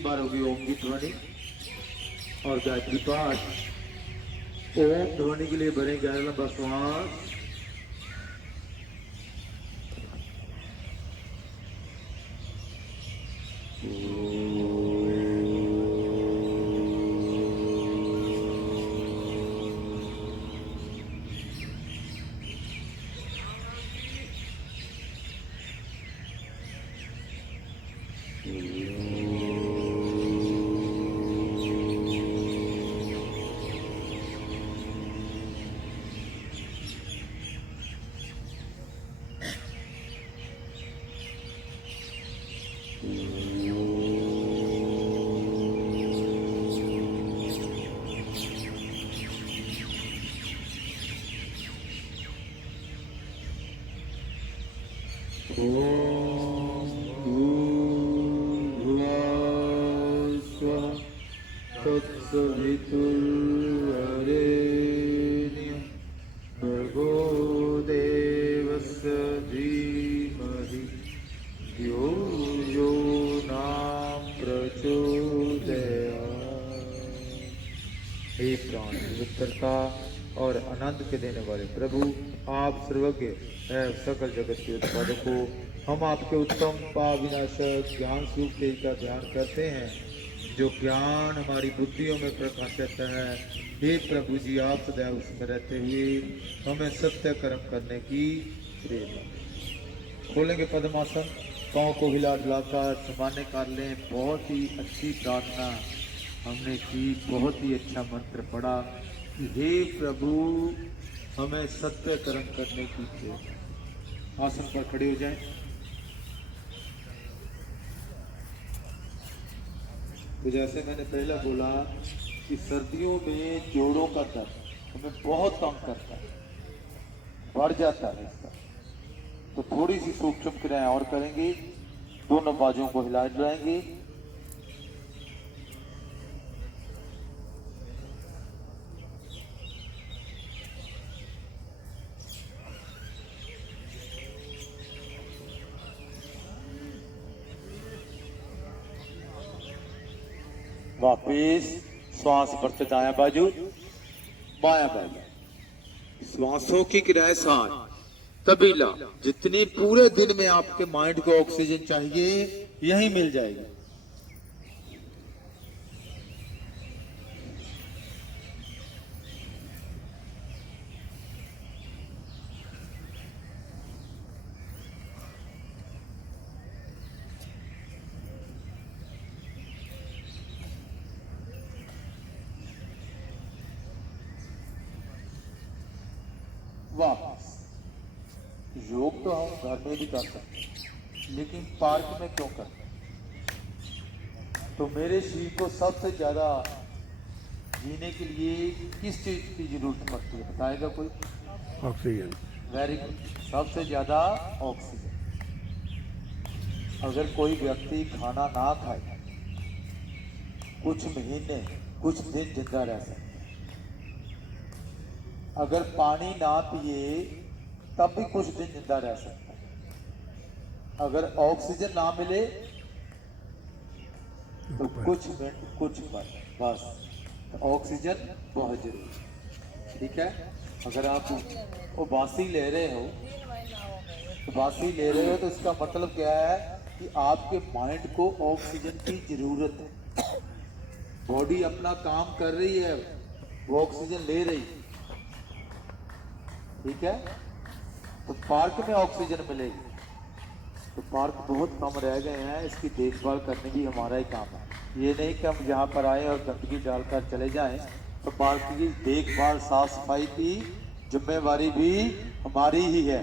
बार होगी ओम की ध्वनि और गायत्री पाठ। ओम ध्वनि के लिए भरें गहरा लंबा श्वास। तत्सवितुर्वरेण्यं भर्गो देवस्य धीमहि धियो यो न प्रचोदयात्। हे प्राण पवित्रता और आनंद के देने वाले प्रभु, आप सर्वज्ञ है, सकल जगत के उत्पादक हो। हम आपके उत्तम पाप विनाशक ज्ञान स्वरूप तेज का ध्यान करते हैं, जो ज्ञान हमारी बुद्धियों में प्रकाशित है। हे प्रभु जी, आप सदैव उसमें रहते हुए हमें सत्य कर्म करने की प्रेरणा। खोलेंगे पद्मासन, पाँव को हिला डुलाकर सामान्य कर लें। बहुत ही अच्छी प्रार्थना हमने की, बहुत ही अच्छा मंत्र पढ़ा। हे प्रभु, हमें सत्य कर्म करने की प्रेरणा। आसन पर खड़े हो जाएं। तो जैसे मैंने पहले बोला कि सर्दियों में जोड़ों का दर्द हमें बहुत तंग करता है, बढ़ जाता है इसका। तो थोड़ी सी सूक्ष्म क्रियाएं और करेंगे। दोनों बाजुओं को हिला डुलाएंगे। वापिस श्वास भरते दाया बाजू बाया बाजू। श्वासों की क्रियाएं सांस तबीला, जितनी पूरे दिन में आपके माइंड को ऑक्सीजन चाहिए यही मिल जाएगी। वापस योग तो हम घर में भी कर सकते हैं, लेकिन पार्क में क्यों करते हैं? तो मेरे शरीर को सबसे ज्यादा जीने के लिए किस चीज की जरूरत पड़ती है, बताएगा कोई? ऑक्सीजन। वेरी गुड, सबसे ज्यादा ऑक्सीजन। अगर कोई व्यक्ति खाना ना खाए कुछ महीने कुछ दिन जिंदा रह सकता है। अगर पानी ना पिए तब भी कुछ दिन जिंदा रह सकता है। अगर ऑक्सीजन ना मिले तो कुछ मिनट कुछ पल बस। तो ऑक्सीजन बहुत जरूरी है, ठीक है। अगर आप उबासी ले रहे हो तो इसका मतलब क्या है कि आपके माइंड को ऑक्सीजन की जरूरत है। बॉडी अपना काम कर रही है, वो ऑक्सीजन ले रही है, ठीक है। तो पार्क में ऑक्सीजन मिलेगी। तो पार्क बहुत कम रह गए हैं, इसकी देखभाल करने की हमारा ही काम है। ये नहीं कि हम यहाँ पर आए और गंदगी डालकर चले जाएं। तो पार्क की देखभाल साफ सफाई की जिम्मेवारी भी हमारी ही है।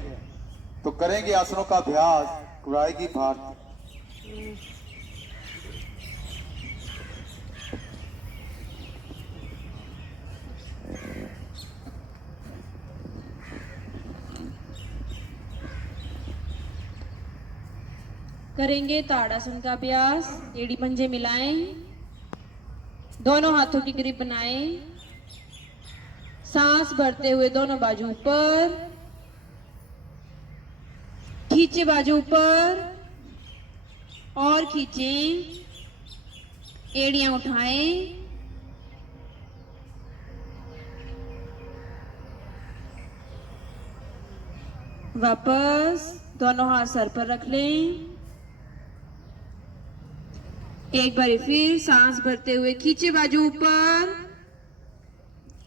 तो करेंगे आसनों का अभ्यास। उड़ाएगी भारत। करेंगे ताड़ासन का अभ्यास। एड़ी पंजे मिलाएं, दोनों हाथों की ग्रिप बनाएं, सांस भरते हुए दोनों बाजू ऊपर, खींचे बाजू ऊपर और खींचें, एड़ियां उठाएं, वापस दोनों हाथ सर पर रख लें। एक बार फिर सांस भरते हुए खींचे बाजू ऊपर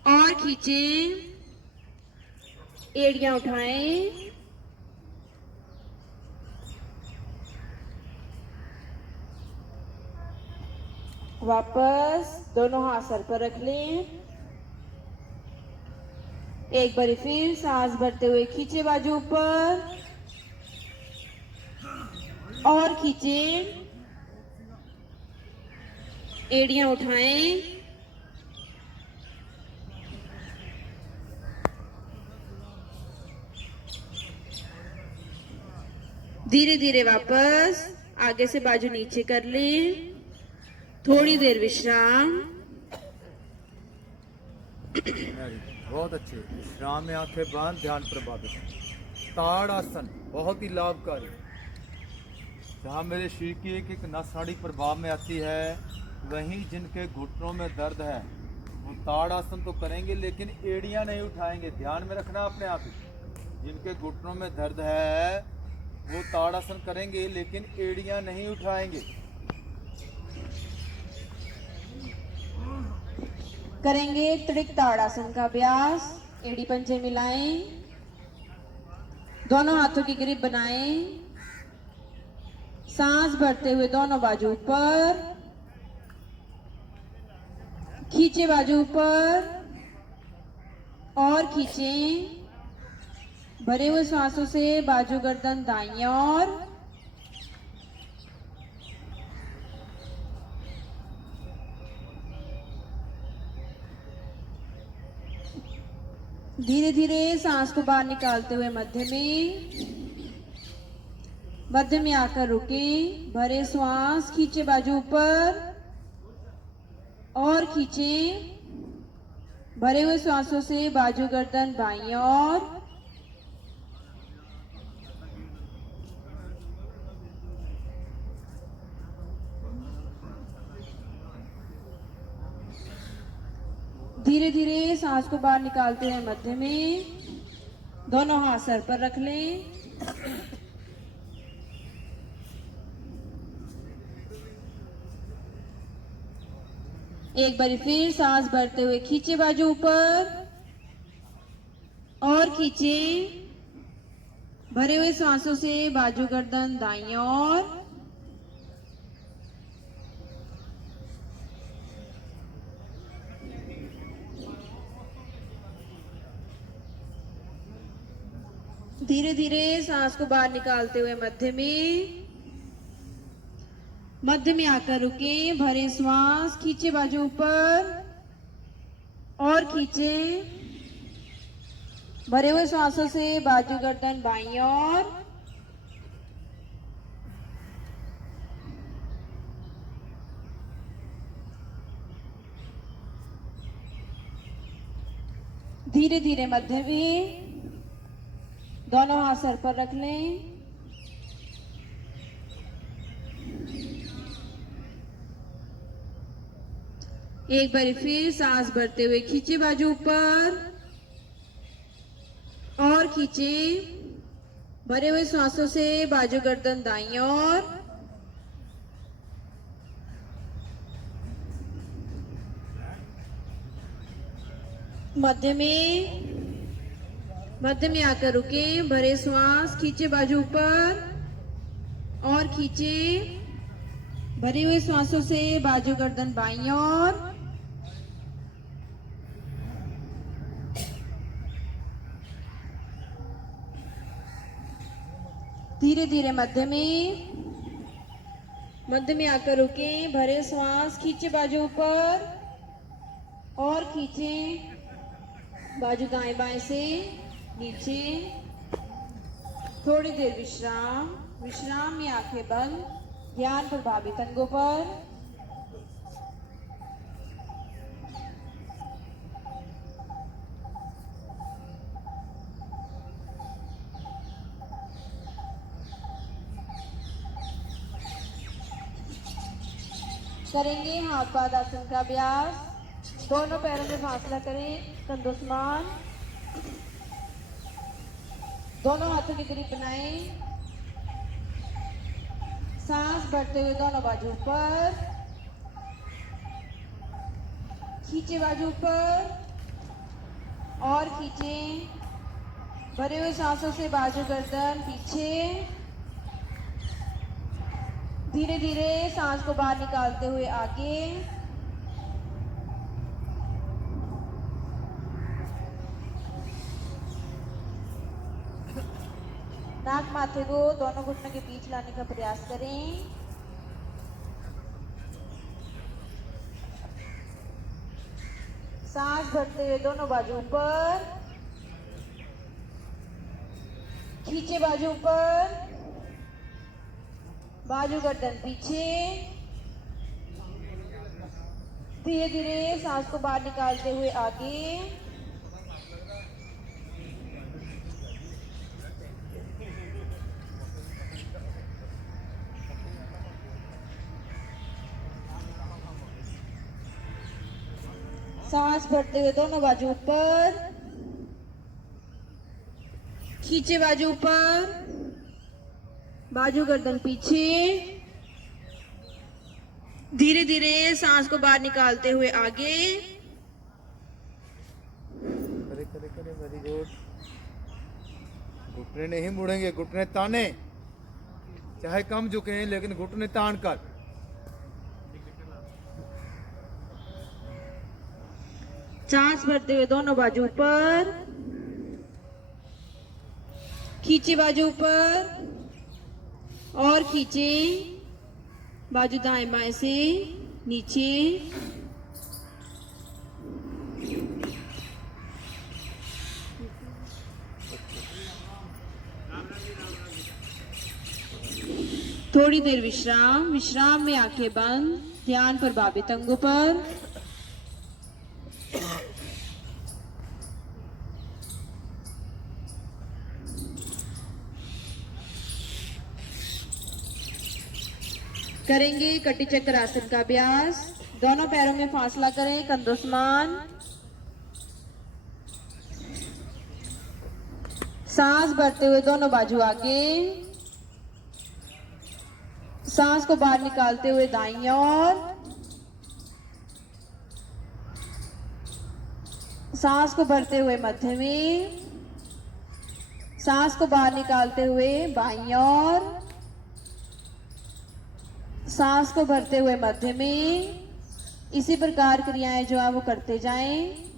और खींचें, एड़ियां उठाएं, वापस दोनों हाथ सर पर रख लें। एक बार फिर सांस भरते हुए खींचे बाजू ऊपर और खींचें, एड़ियां उठाएं, धीरे धीरे वापस आगे से बाजू नीचे कर लें। थोड़ी देर विश्राम। बहुत अच्छे। विश्राम में आंखें बंद, ध्यान प्रभावित। ताड़ आसन बहुत ही लाभकारी, जहाँ मेरे शरीर की एक एक नस नाड़ी प्रभाव में आती है। वहीं जिनके घुटनों में दर्द है वो ताड़ आसन तो करेंगे लेकिन एड़ियां नहीं उठाएंगे। ध्यान में रखना अपने आप ही। जिनके घुटनों में दर्द है वो ताड़ आसन करेंगे लेकिन एड़ियां नहीं उठाएंगे। करेंगे त्रिक ताड़ासन का अभ्यास। एड़ी पंजे मिलाएं, दोनों हाथों की ग्रिप बनाएं, सांस भरते हुए दोनों बाजू ऊपर, खींचे बाजू ऊपर और खींचें, भरे हुए सांसों से बाजू गर्दन दाईं ओर, धीरे धीरे सांस को बाहर निकालते हुए मध्य में आकर रुके, भरे श्वास, खींचे बाजू ऊपर और खींचे, भरे हुए श्वासों से बाजू गर्दन बाईं ओर, धीरे धीरे सांस को बाहर निकालते हुए मध्य में दोनों हाथ सर पर रख लें। एक बार फिर सांस भरते हुए खींचे बाजू ऊपर और खींचे, भरे हुए सांसों से बाजू गर्दन दाईं ओर, धीरे धीरे सांस को बाहर निकालते हुए मध्य में आकर रुके, भरे श्वास, खींचे बाजू ऊपर और खींचे, भरे हुए श्वासों से बाजू गर्दन बाईं ओर, धीरे धीरे मध्य में दोनों हाथ सर पर रख लें। एक बार फिर सांस भरते हुए खींचे बाजू ऊपर और खींचे, भरे हुए श्वासों से बाजू गर्दन दाईं ओर, मध्य में आकर रुके, भरे श्वास, खींचे बाजू ऊपर और खींचे, भरे हुए श्वासों से बाजू गर्दन बाईं ओर, धीरे धीरे मध्य में आकर रुके, भरे श्वास, खींचे बाजू ऊपर और खींचे, बाजू दाएं बाएं से नीचे। थोड़ी देर विश्राम में आंखें बंद, ध्यान प्रभावित अंगों पर। करेंगे हाथ पाद आसन का अभ्यास। दोनों पैरों में फासला करें, कंधों समान। दोनों हाथों की ग्रिप बनाएं। सांस भरते हुए दोनों बाजू ऊपर, खींचे बाजू ऊपर और खींचे। भरे हुए सांसों से बाजू गर्दन पीछे। धीरे धीरे सांस को बाहर निकालते हुए आगे। नाक माथे को दोनों घुटनों के बीच लाने का प्रयास करें। सांस भरते हुए दोनों बाजू ऊपर, खींचे बाजू ऊपर, बाजू गर्दन पीछे। धीरे धीरे सांस को बाहर निकालते हुए आगे। सांस भरते हुए दोनों बाजू ऊपर, खींचे बाजू ऊपर, बाजू गर्दन पीछे। धीरे धीरे सांस को बाहर निकालते हुए आगे। करे करे करे, वेरी गुड। घुटने नहीं मुड़ेंगे, घुटने ताने, चाहे कम झुके हैं लेकिन घुटने तान कर। सांस भरते हुए दोनों बाजू ऊपर, खींचे बाजू ऊपर और खींचे। बाजू दाएं बाएं से नीचे। थोड़ी देर विश्राम। विश्राम में आंखें बंद, ध्यान प्रभावित अंगों पर। करेंगे कटी चक्र आसन का अभ्यास। दोनों पैरों में फासला करें, कंधों समान। सांस भरते हुए दोनों बाजू आगे। सांस को बाहर निकालते हुए दाईं ओर। सांस को भरते हुए मध्य में। सांस को बाहर निकालते हुए बाईं ओर। सांस को भरते हुए मध्य में। इसी प्रकार क्रियाएं जो है वो करते जाएं।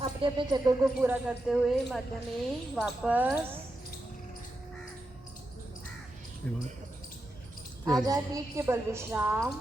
अपने अपने चक्कर को पूरा करते हुए मध्य में वापस आ जाए। पीठ के बल विश्राम।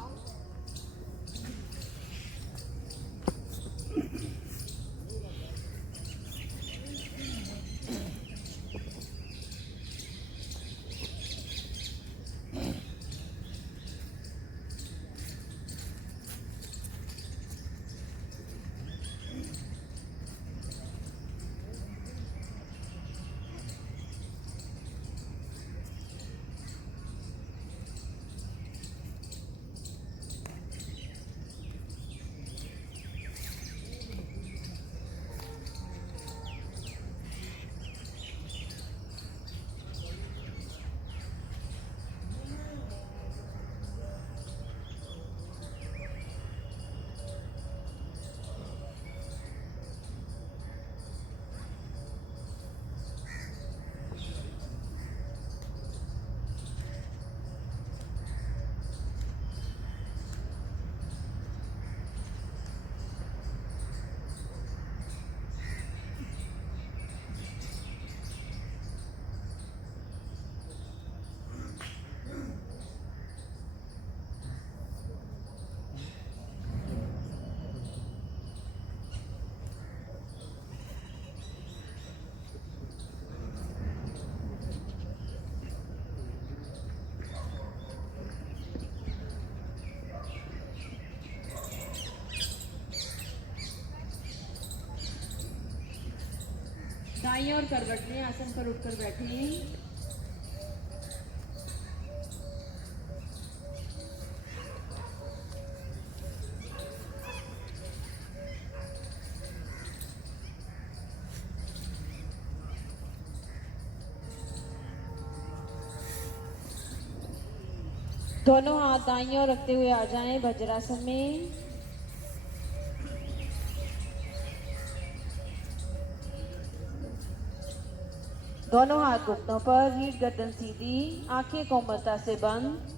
दाईं ओर करवट लें, आसन पर उठकर बैठें। दोनों हाथ दाईं ओर रखते हुए आ जाएं वज्रासन में। दोनों हाथ घुटनों पर, रीढ़ गर्दन सीधी, आंखें कोमलता से बंद।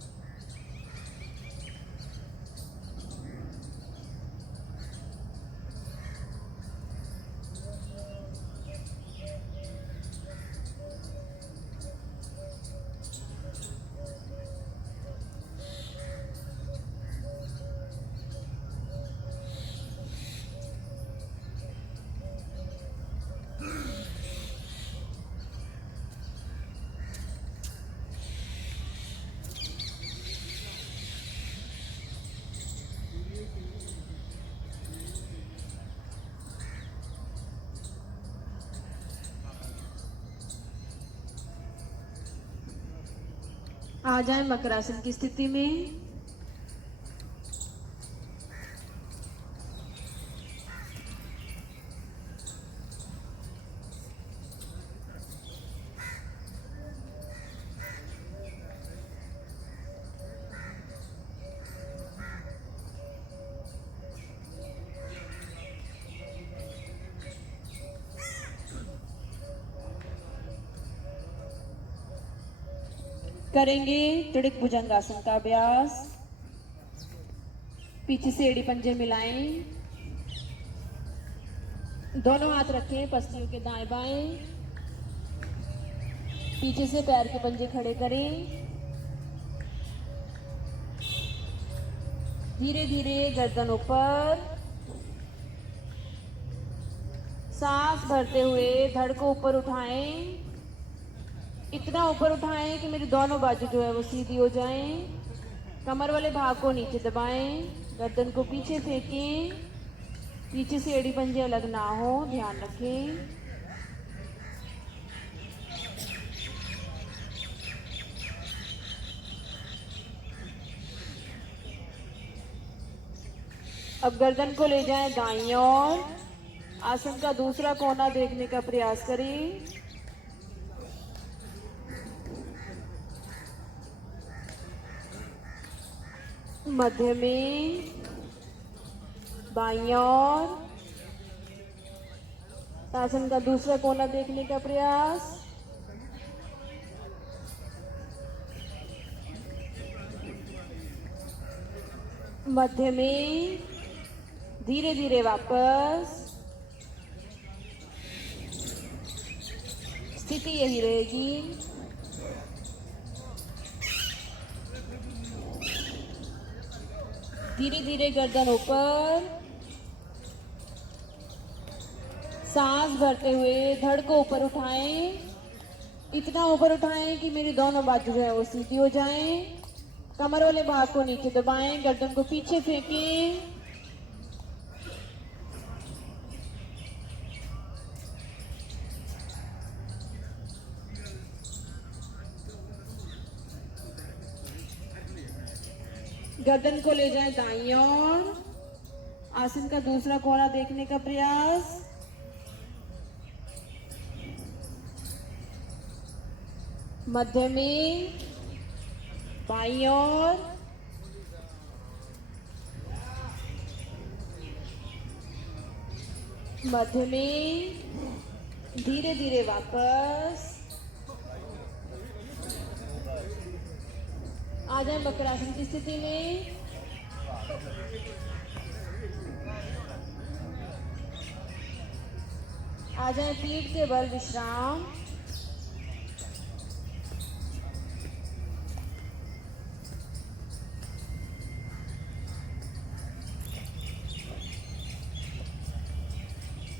आ जाएं मकरासन की स्थिति में। करेंगे त्रिक भुजंगासन का अभ्यास। पीछे से एड़ी पंजे मिलाएं, दोनों हाथ रखें पसलियों के दाएं बाएं। पीछे से पैर के पंजे खड़े करें। धीरे धीरे गर्दन ऊपर, सांस भरते हुए धड़ को ऊपर उठाएं। इतना ऊपर उठाएं कि मेरी दोनों बाजू जो है वो सीधी हो जाएं। कमर वाले भाग को नीचे दबाएं, गर्दन को पीछे फेंकें। पीछे से एड़ी पंजे अलग ना हो, ध्यान रखें। अब गर्दन को ले जाएं दाईं ओर। आसन का दूसरा कोना देखने का प्रयास करें। मध्य में, बाईं ओर। आसन का दूसरा कोना देखने का प्रयास। मध्य में, धीरे धीरे वापस। स्थिति यही रहेगी। धीरे धीरे गर्दन ऊपर, सांस भरते हुए धड़ को ऊपर उठाएं। इतना ऊपर उठाएं कि मेरी दोनों बाजू जो है वो सीधी हो जाएं। कमर वाले भाग को नीचे दबाएं, गर्दन को पीछे फेंकें। गर्दन को ले जाएं दाईं ओर। आसन का दूसरा कोना देखने का प्रयास। मध्य में, बाईं ओर। मध्य में, धीरे धीरे वापस। आ जाए वक्रासन की स्थिति में। आ जाए पीठ के बल विश्राम।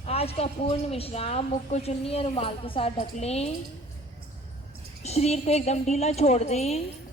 आज का पूर्ण विश्राम। मुख को चुन्नी या रुमाल के साथ ढक लें। शरीर को एकदम ढीला छोड़ दें।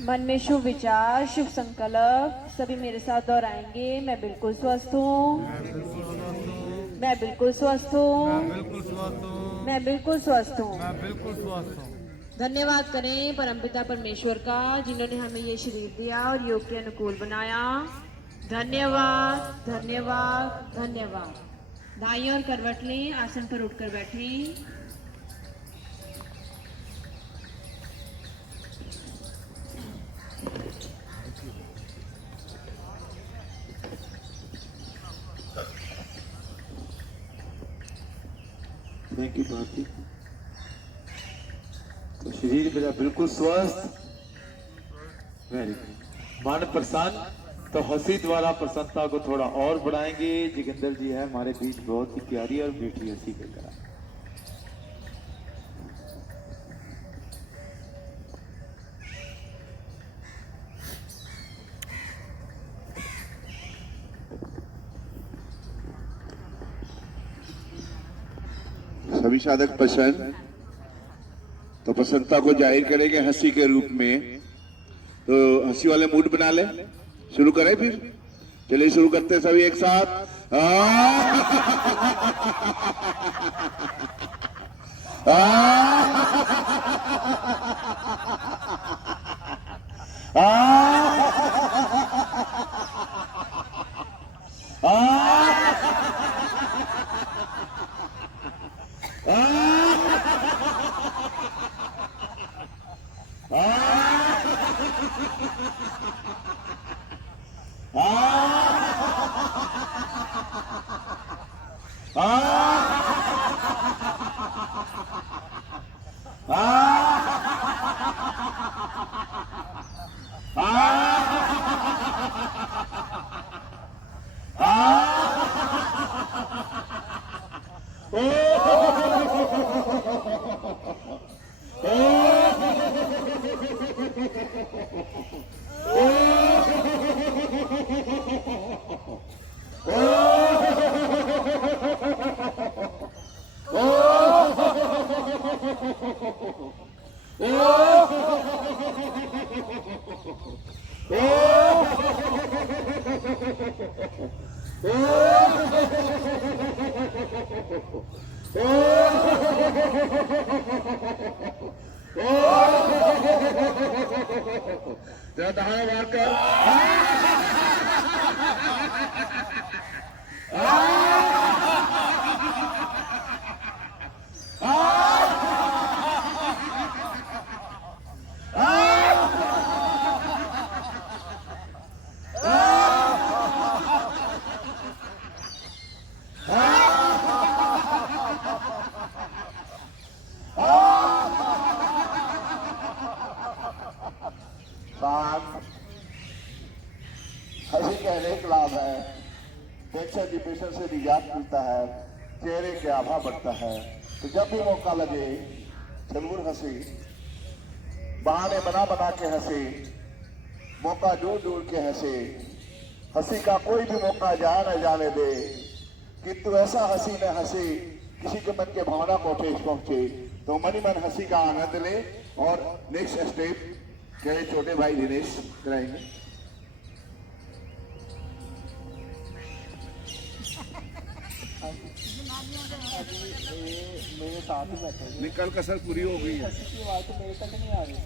मन में शुभ विचार, शुभ संकल्प सभी मेरे साथ दोहराएंगे। मैं बिल्कुल स्वस्थ हूँ, मैं बिल्कुल स्वस्थ हूँ, मैं बिल्कुल स्वस्थ हूँ। धन्यवाद करें परमपिता परमेश्वर का, जिन्होंने हमें ये शरीर दिया और योग के अनुकूल बनाया। धन्यवाद, धन्यवाद, धन्यवाद। दाईं ओर करवट लें, आसन पर उठकर बैठें। Thank you Bharti. तो शरीर मेरा बिल्कुल स्वस्थ, वेरी गुड। मन प्रसन्न, तो हंसी द्वारा प्रसन्नता को थोड़ा और बढ़ाएंगे। जोगिंदर जी है हमारे बीच, बहुत ही प्यारी और मीठी हंसी के तरह। सभी साधक प्रसन्न, तो प्रसन्नता को जाहिर करेंगे हंसी के रूप में। तो हंसी वाले मूड बना ले, शुरू करें फिर। चलिए शुरू करते हैं सभी एक साथ। जरा दाहिने बार कर। हंसी के अनेक लाभ है। टेंशन डिप्रेशन से निजात मिलता है, चेहरे के आभा बढ़ता है। तो जब भी मौका लगे जरूर हंसी, बहाने बना बना के हंसी, मौका ढूंढ ढूंढ के हंसी। हंसी का कोई भी मौका जाए न जाने दे, किंतु ऐसा हंसी न हंसी किसी के मन के भावना को ठेस पहुंचे। तो मन ही मन हंसी का आनंद ले। और नेक्स्ट स्टेप मेरे छोटे भाई दिनेश कराएंगे। मेरे साथ ही बैठे निकल कसर पूरी हो गई है। की बात मेरे तक नहीं आ रही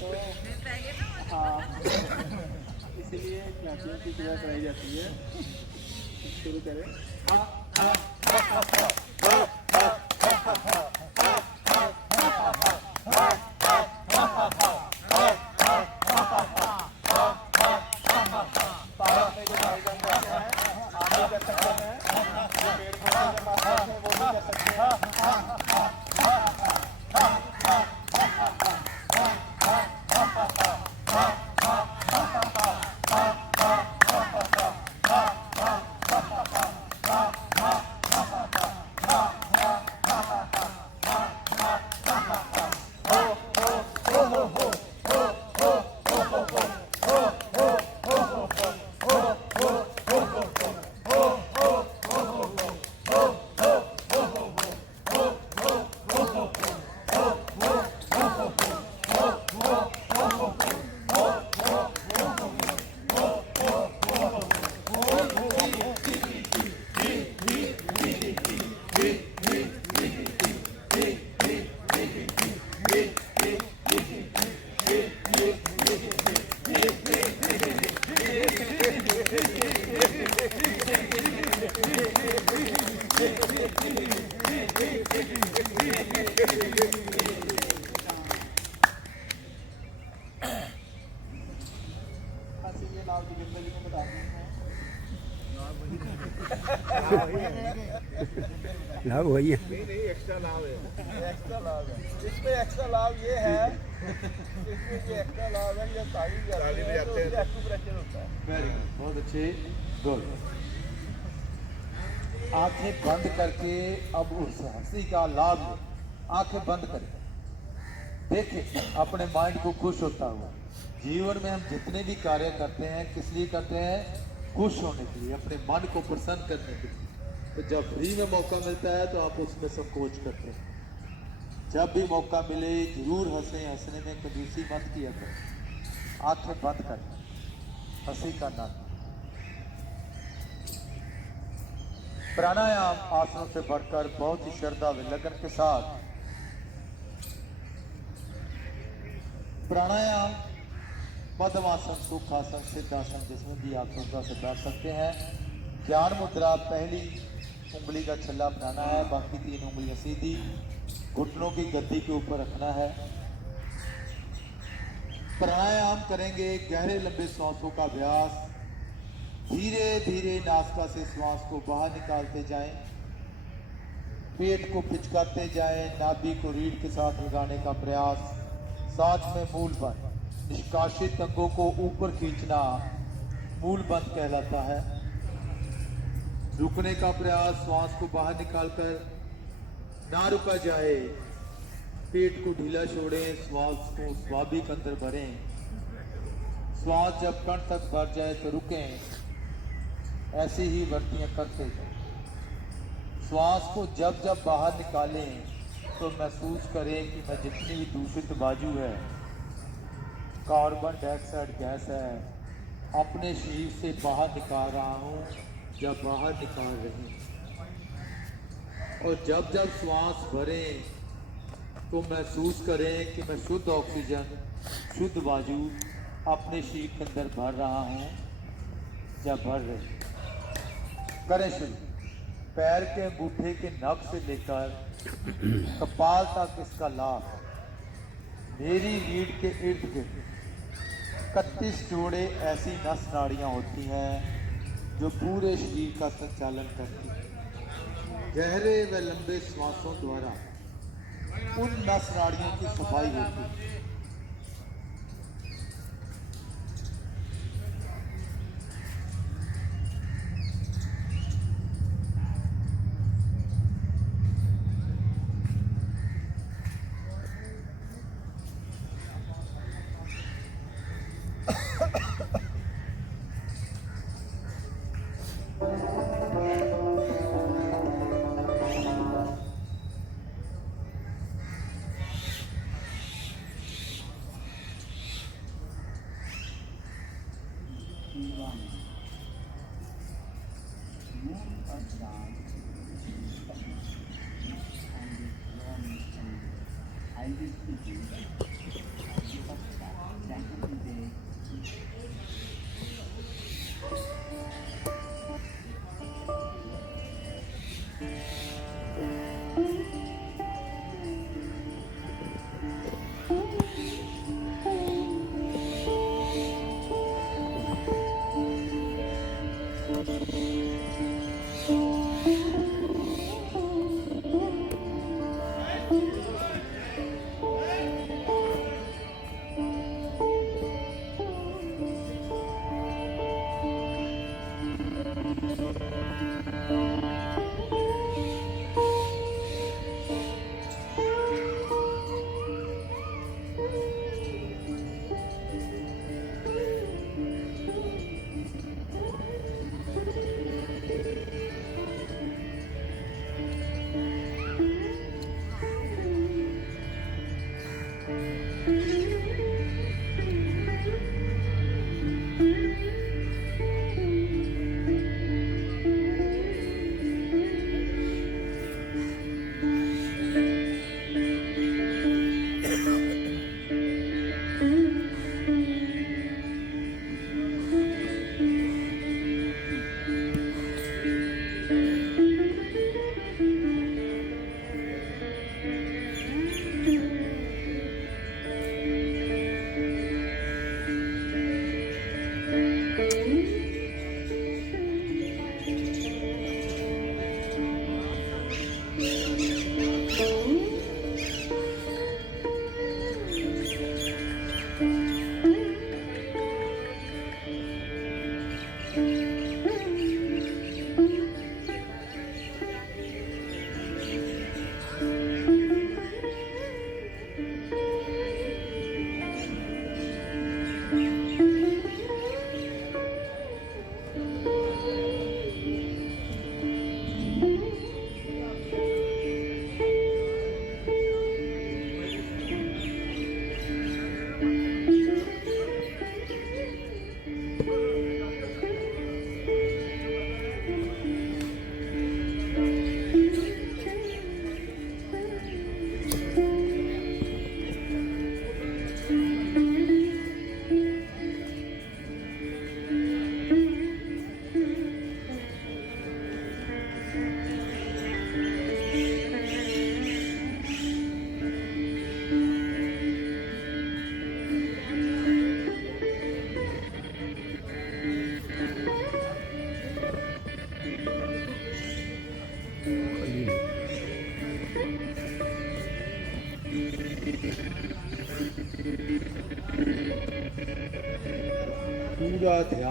तो हाँ, इसलिए क्लासियों की सेवा कराई जाती है। शुरू करें। हंसी ये लाभ जोगिंदर जी को बता दें लाभ वही है। एक्स्ट्रा लाभ है इसमें एक्स्ट्रा लाभ ये है इसमें ये एक्स्ट्रा लाभ है ये ताली बजाते हैं तो एक्यूप्रेशर होता है। वेरी गुड, बहुत अच्छे, गुड। आंखें बंद करके अब उस हंसी का लाभ लें। आंखें बंद करें, देखें अपने माइंड को खुश होता हुआ। जीवन में हम जितने भी कार्य करते हैं किस लिए करते हैं? खुश होने के लिए, अपने मन को प्रसन्न करने के लिए। तो जब फ्री में मौका मिलता है तो आप उसमें संकोच करते हैं। जब भी मौका मिले जरूर हंसें, हंसने में कंजूसी मत किया करें। आंखें बंद करें, हंसी का नाम। प्राणायाम आसनों से बढ़कर बहुत ही श्रद्धा व लगन के साथ प्राणायाम, पद्मासन, सुखासन, सिद्धासन, जिसमें भी आप श्रद्धा से बैठ सकते हैं। ज्ञान मुद्रा, पहली उंगली का छल्ला बनाना है, बाकी 3 उंगलियां सीधी घुटनों की गद्दी के ऊपर रखना है। प्राणायाम करेंगे, गहरे लंबे सांसों का अभ्यास। धीरे धीरे नासिका से श्वास को बाहर निकालते जाएं, पेट को पिचकाते जाएं, नाभि को रीढ़ के साथ लगाने का प्रयास। साथ में मूल बंद, निष्कासित अंगों को ऊपर खींचना मूल बंद कहलाता है। रुकने का प्रयास, श्वास को बाहर निकालकर ना रुका जाए, पेट को ढीला छोड़ें, श्वास को स्वाभाविक अंदर भरें। श्वास जब कंठ तक भर जाए तो रुकें, ऐसी ही वर्तियां करते जाएं। श्वास को जब जब बाहर निकालें तो महसूस करें कि मैं जितनी भी दूषित बाजू है, कार्बन डाइऑक्साइड गैस है, अपने शरीर से बाहर निकाल रहा हूँ या बाहर निकाल रही हूँ। और जब जब श्वास भरें तो महसूस करें कि मैं शुद्ध ऑक्सीजन, शुद्ध वायु अपने शरीर के अंदर भर रहा हूँ या भर रही हूँ। करें शुरू। पैर के अंगूठे के नख से लेकर कपाल तक इसका लाभ। मेरी रीढ़ के इर्द गिर्द 31 जोड़े ऐसी नस नाड़ियाँ होती हैं जो पूरे शरीर का संचालन करती हैं। गहरे व लंबे श्वासों द्वारा उन नस नाड़ियों की सफाई होती है। पूरा ध्यान